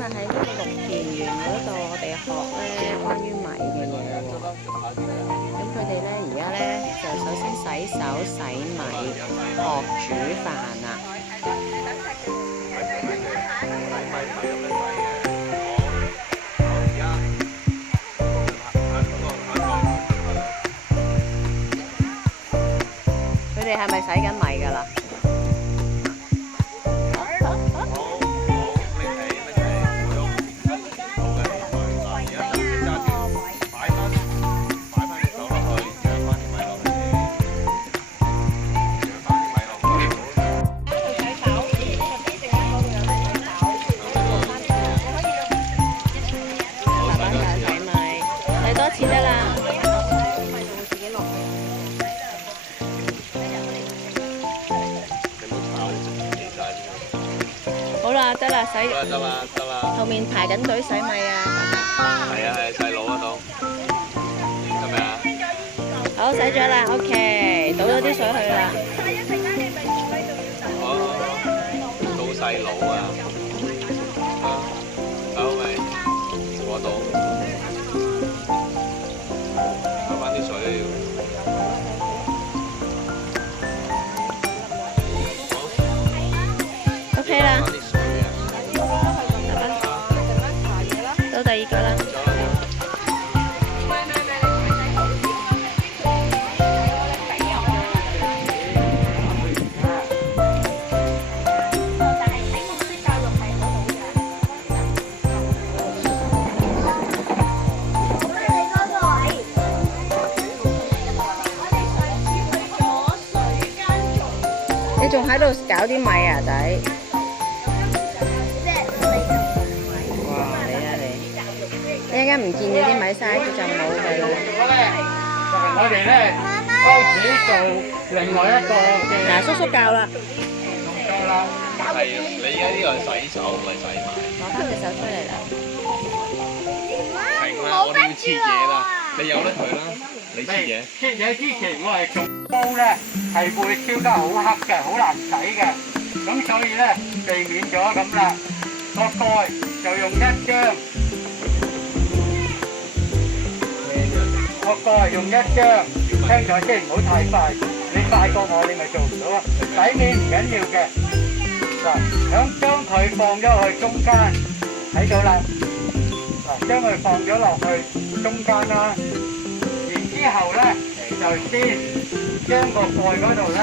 日喺呢個綠田園嗰度，我哋學咧關於米嘅嘢喎。咁佢哋咧而家咧就首先洗手、洗米、學煮飯啦。佢哋係咪洗緊米㗎啦？多次得啦。好啦，得啦，洗。得啦。後面排緊隊洗米啊！係啊，細佬嗰度，係咪啊？好，洗咗啦 ，OK， 倒咗啲水去啦。到細佬啊！搞未？嗰度。啲水都要。OK 啦。到第二個啦。你仲喺度搞啲米啊，仔？哇！你啊你，一陣間唔見你啲米嘥咗就冇㗎啦。我哋咧開始做另外一個嘅。嗱，叔叔教啦。係啊，你而家呢個係洗手，唔係洗米。攞翻隻手出嚟啦。明啦，我哋要切嘢啦，你由得佢啦，你切嘢。切嘢之前，我係做煲咧，係會燒得好黑嘅，好難洗嘅。咁所以咧，避免咗咁啦。個蓋就用一張，個蓋用一張，聽咗先，唔好太快。你快過我，你咪做唔到啊。洗面唔緊要嘅。嗱，咁將佢放咗去中間，睇到啦。嗱，將佢放咗落去中間啦。然之後咧，就先將個蓋嗰度咧，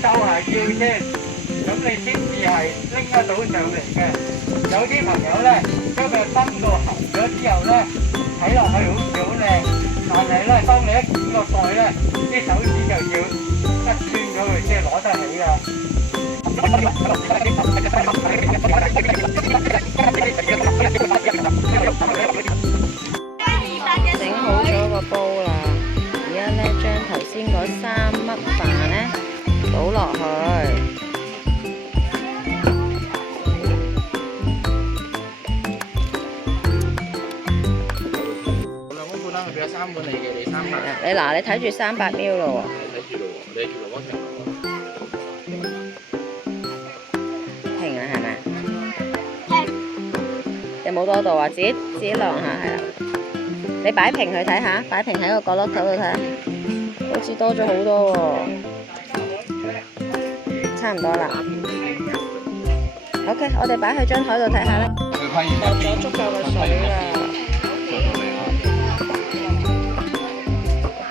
收下腰先，咁你先至係拎得到上嚟嘅。有啲朋友咧，將佢分到行咗之後咧，睇落去好似好靚，但係咧，當你一剪個蓋咧，啲手指就要拮穿咗佢先攞得起啊！整好咗個煲啦，而家咧將頭先嗰3粒飯咧倒落去。2公半啦，佢俾咗3碗你嘅，你3碗。你嗱，你睇住300 ml 咯喎。睇住咯喎，你係住羅安婷咯喎。平啦，係咪？有冇多度啊？自己量下係啦。你擺平佢睇下，擺平喺個角落頭度睇下，好似多咗好多喎。差唔多啦。OK， 我哋擺喺張台度睇下啦。落咗足夠嘅水啦。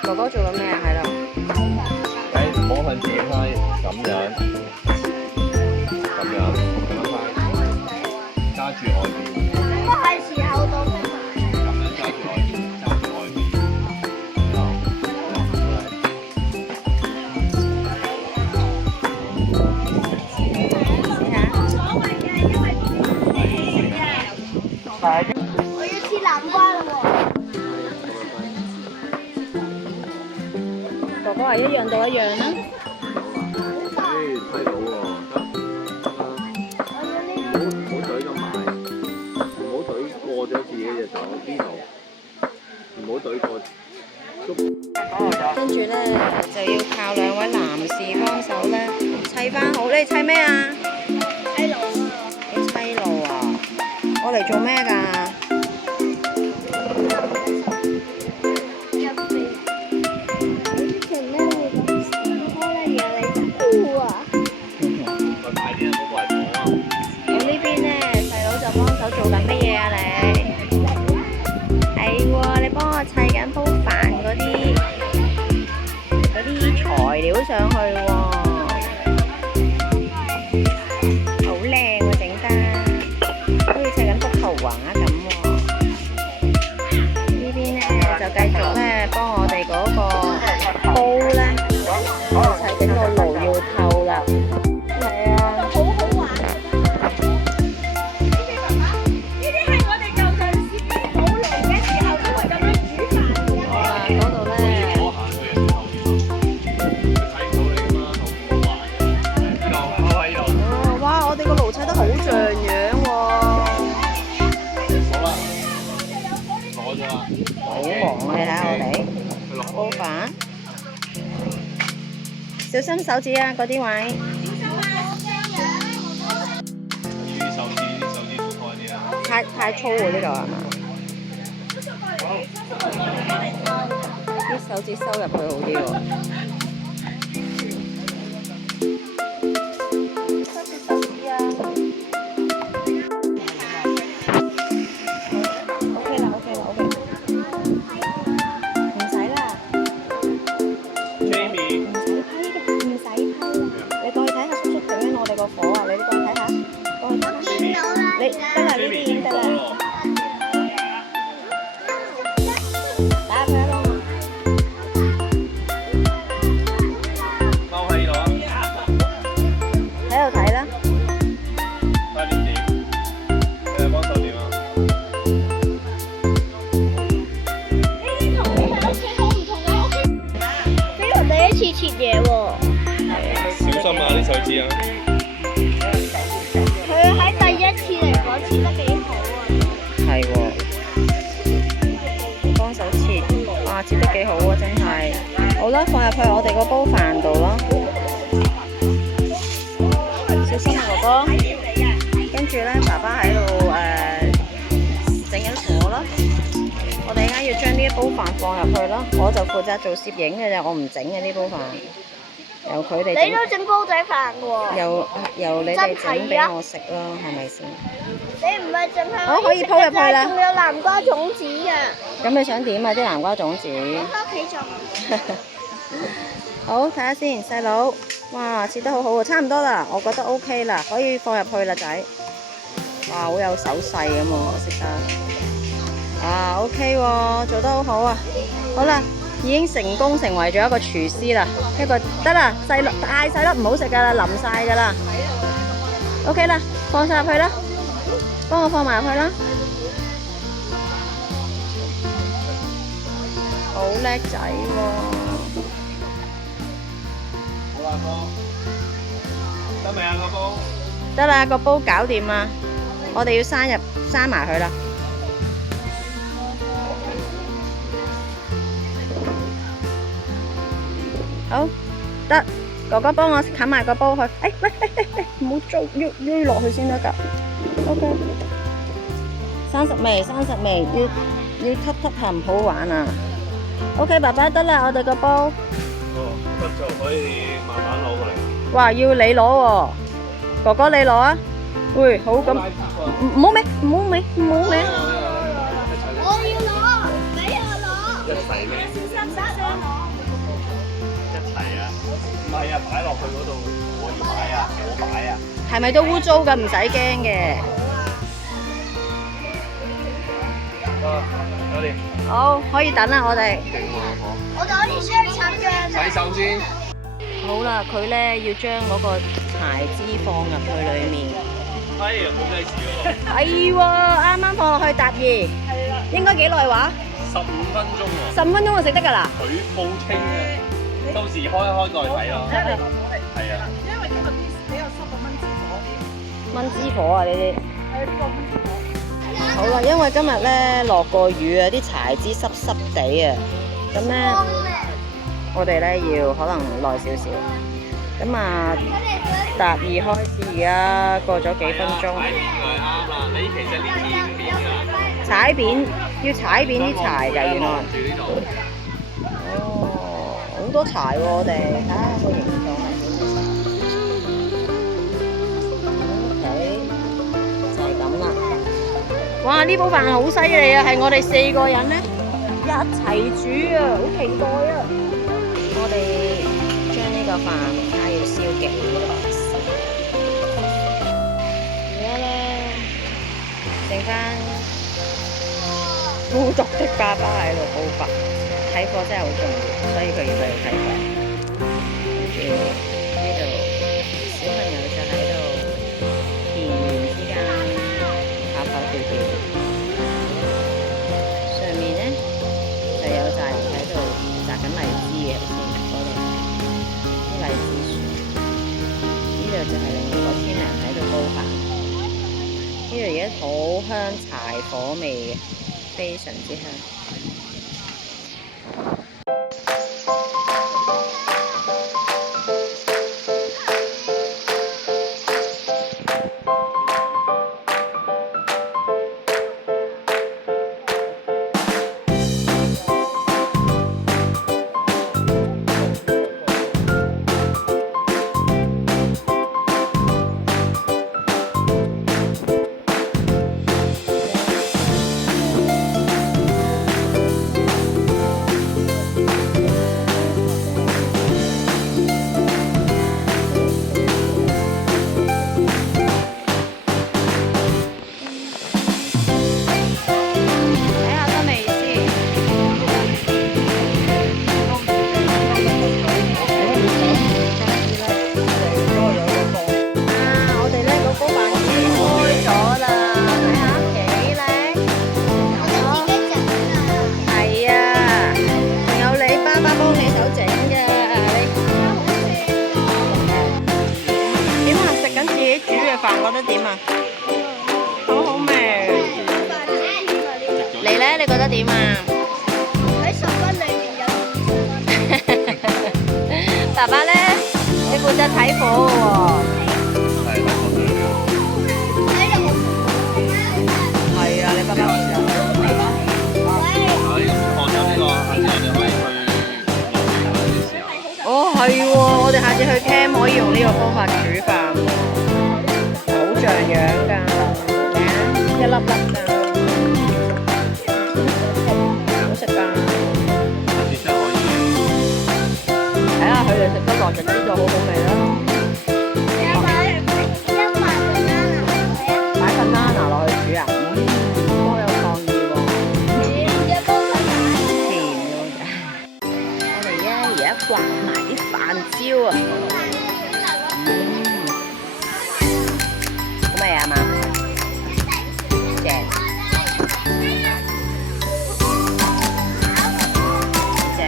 哥哥做緊咩啊？喺度。唔好向自己開，咁樣，揸住外邊。應該係時候到咁樣揸住外邊，我要切南瓜啦喎！哥哥話一樣到一樣啦。睇到喎，唔好懟咁埋，唔好懟過咗自己隻手呢度，唔好懟過。跟住咧就要靠2位男士幫手咧砌翻好。你砌咩啊？細路啊！你砌路啊？愛嚟做咩㗎？我呢邊咧細佬就幫手做緊乜嘢啊你？係喎，你幫我砌緊煲飯嗰啲材料上去喎，好靚喎整得，好似砌緊幅圖畫咁喎。呢邊咧就繼續咧幫我哋嗰個煲咧砌整個爐要透啦。係啊。煲飯，小心手指啊！嗰啲位。手指粗開啲啊！太粗喎呢個係嘛？啲手指收入去好啲喎。切嘢喎，小心啊啲手指啊！佢喺第一次嚟講切得幾好啊！係喎，幫手切，哇切得幾好啊！真係，好啦，放入去我哋個煲飯度咯，小心啊哥哥！跟住咧，爸爸喺度整緊火啦。我哋而家要將呢一煲飯放入去咯，我就負責做攝影嘅啫，我唔整嘅呢煲飯，由佢哋整。你都整煲仔飯喎？由你哋整俾我食咯，係咪先？你唔係淨係可以鋪入去啦，仲有南瓜種子啊！咁你想點啊？啲南瓜種子？我返屋企種。好，睇下先，細佬，哇，切得好好喎，差唔多啦，我覺得 OK 啦，可以放入去啦，仔。哇，好有手勢咁喎，識得。啊 ，OK 喎，做得好好啊！好啦，已經成功成為咗一個廚師啦，一個得啦，太細粒唔好食噶啦，淋晒噶啦。OK 啦，放晒入去啦，幫我放埋入去啦。好叻仔喎！好啦，得未啊個煲？得啦，個煲搞掂啦，我哋要閂埋佢啦。好得，哥哥幫我冚埋個煲去。喂，唔好追落去先得㗎。OK， 生實味，要吸下唔好玩啊。OK， 爸爸得啦，我哋個煲。哦，得就可以慢慢攞過嚟。哇，要你攞喎，哥哥你攞啊。喂，好咁，唔好味。我要攞，你又攞。一齊咩？唔係啊，擺落去嗰度可以擺啊，我擺啊。係咪都污糟㗎？唔使驚嘅。搞掂。好，可以等啦，我哋。我哋可以雙層嘅。洗手先。好啦，佢咧要將嗰個柴枝放入去裡面。哎呀，冇計時喎。係喎，啱啱放落去搭熱。係啦。應該幾耐話？15分鐘喎。15分鐘就食得㗎啦。佢煲清嘅。到時開再睇咯。係啊。因為今日啲比較濕嘅蚊子火啲。蚊子火啊呢啲。係呢個蚊子火。好啦，因為今日咧落過雨啊，啲柴枝濕濕地啊，咁咧我哋咧要可能耐少少。咁咁啊，搭2開始，而家過咗幾分鐘。你其實呢邊邊㗎？踩扁要踩扁啲柴㗎，原來。哦，好多柴喎，我哋睇下個形狀係點嘅。OK，就係咁啦。哇！呢煲飯好犀利啊，係我哋4個人咧一齊煮啊，好期待啊！我哋將呢個飯睇下要燒幾耐。而家咧剩翻孤獨的爸爸喺度煲飯，睇課真係好重要，所以佢要去睇課。跟住呢度小朋友就喺度田園之間跑跑跳跳，上面咧就有大人喺度摘緊荔枝嘅，好似嗰度啲荔枝樹。呢度就係另一個村人喺度煲飯。呢度而家好香柴火味嘅，非常之香。覺得點啊？好好味。你咧？你覺得點啊？喺10分裏面有爸爸咧，你負責睇火嘅喎。係啊，你爸爸負責。哦，係喎，我哋下次去 camp 可以用呢個方法煮飯喎，好像樣㗎，一粒粒㗎，好食㗎。睇下佢哋食得落就知道好好味啦。擺banana落去煮啊？多有創意喎。我哋咧而家刮埋啲飯焦啊！好味啊嘛？正。正。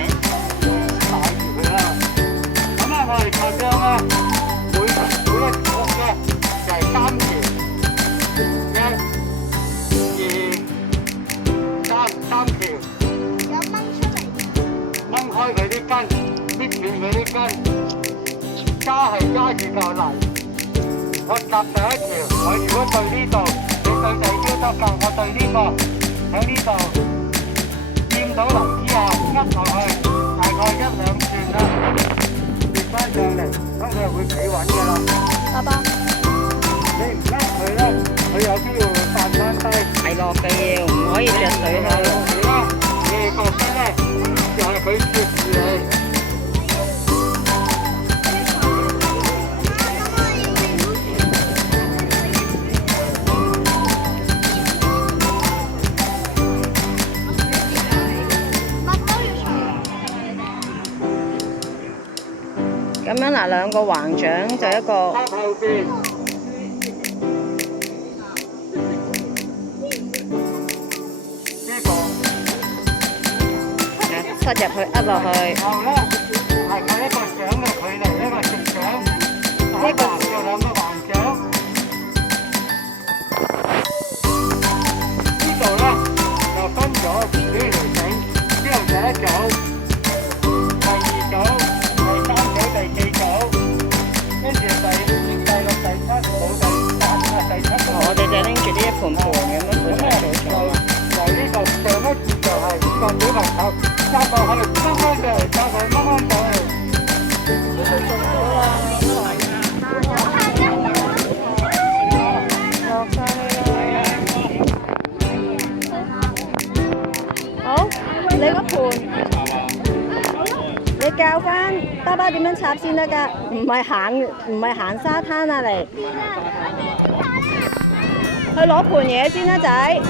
咁啊，我哋擦薑啊，每一鑊咧就係3條，1、2、3條，有掹出嚟。掹開佢啲根，搣斷佢啲根，揸住嚿泥。我夾第一條，我如果對呢度，你對第二邊得㗎，我對呢個喺呢度掂到泥之後，噏落去，大概1-2寸啦，跌翻上嚟，咁佢就會企穩㗎啦。爸爸，你唔噏佢咧，佢有機會散翻低。係落嘅要，唔可以着水去。你啦，你覺得咧，就係佢接住你。咁樣嗱，兩個橫掌就一個。後邊。呢個。塞入去，噏落去。然後咧，係佢一個掌嘅距離，一個直掌，打橫就兩個橫掌。呢度咧就分咗幾條繩，之後第一組、第二組、第三組、第四組，盤盤咁樣盤喺度做。由呢度上一節就係個小朋友揸個喺度掹掹上嚟，揸個掹掹上嚟。落晒去啦！好，你個盤，你教翻爸爸點樣插先得㗎？唔係行沙灘啊嚟，去攞盤嘢先啦仔。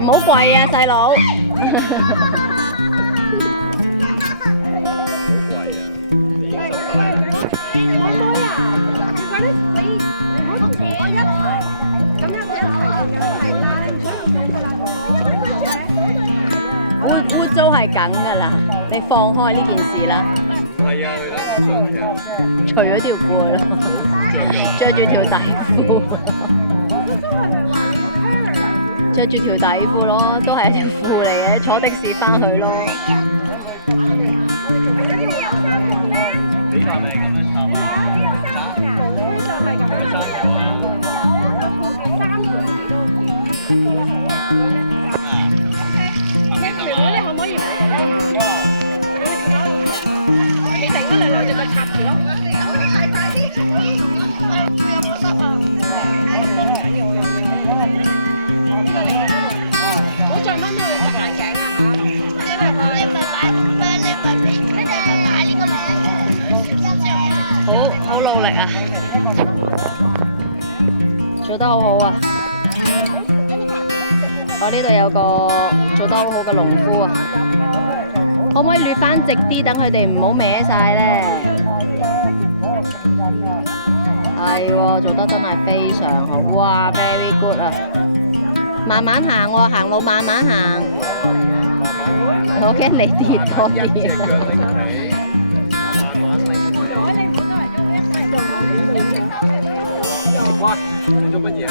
唔好跪啊，細佬！污糟係梗㗎啦，你放開呢件事啦。唔係啊，佢睇相其實除咗條褲咯，着住條底褲，着住條底褲咯，都係一條褲嚟嘅，坐的士翻去咯。你話咪咁樣插啊？係3條啊？你可唔可以唔好咁你定咗兩隻腳插住咯。我再掹佢個眼鏡啊好努力啊！做得好好啊！我呢度有個做得好好嘅農夫啊，可唔可以捋翻直啲，等佢哋唔好歪晒咧？係喎，做得真係非常好，哇 ，very good 啊！慢慢行喎，行路慢慢行。我驚你跌多啲。一隻腳拎起，慢慢拎起。喂，你做乜嘢啊？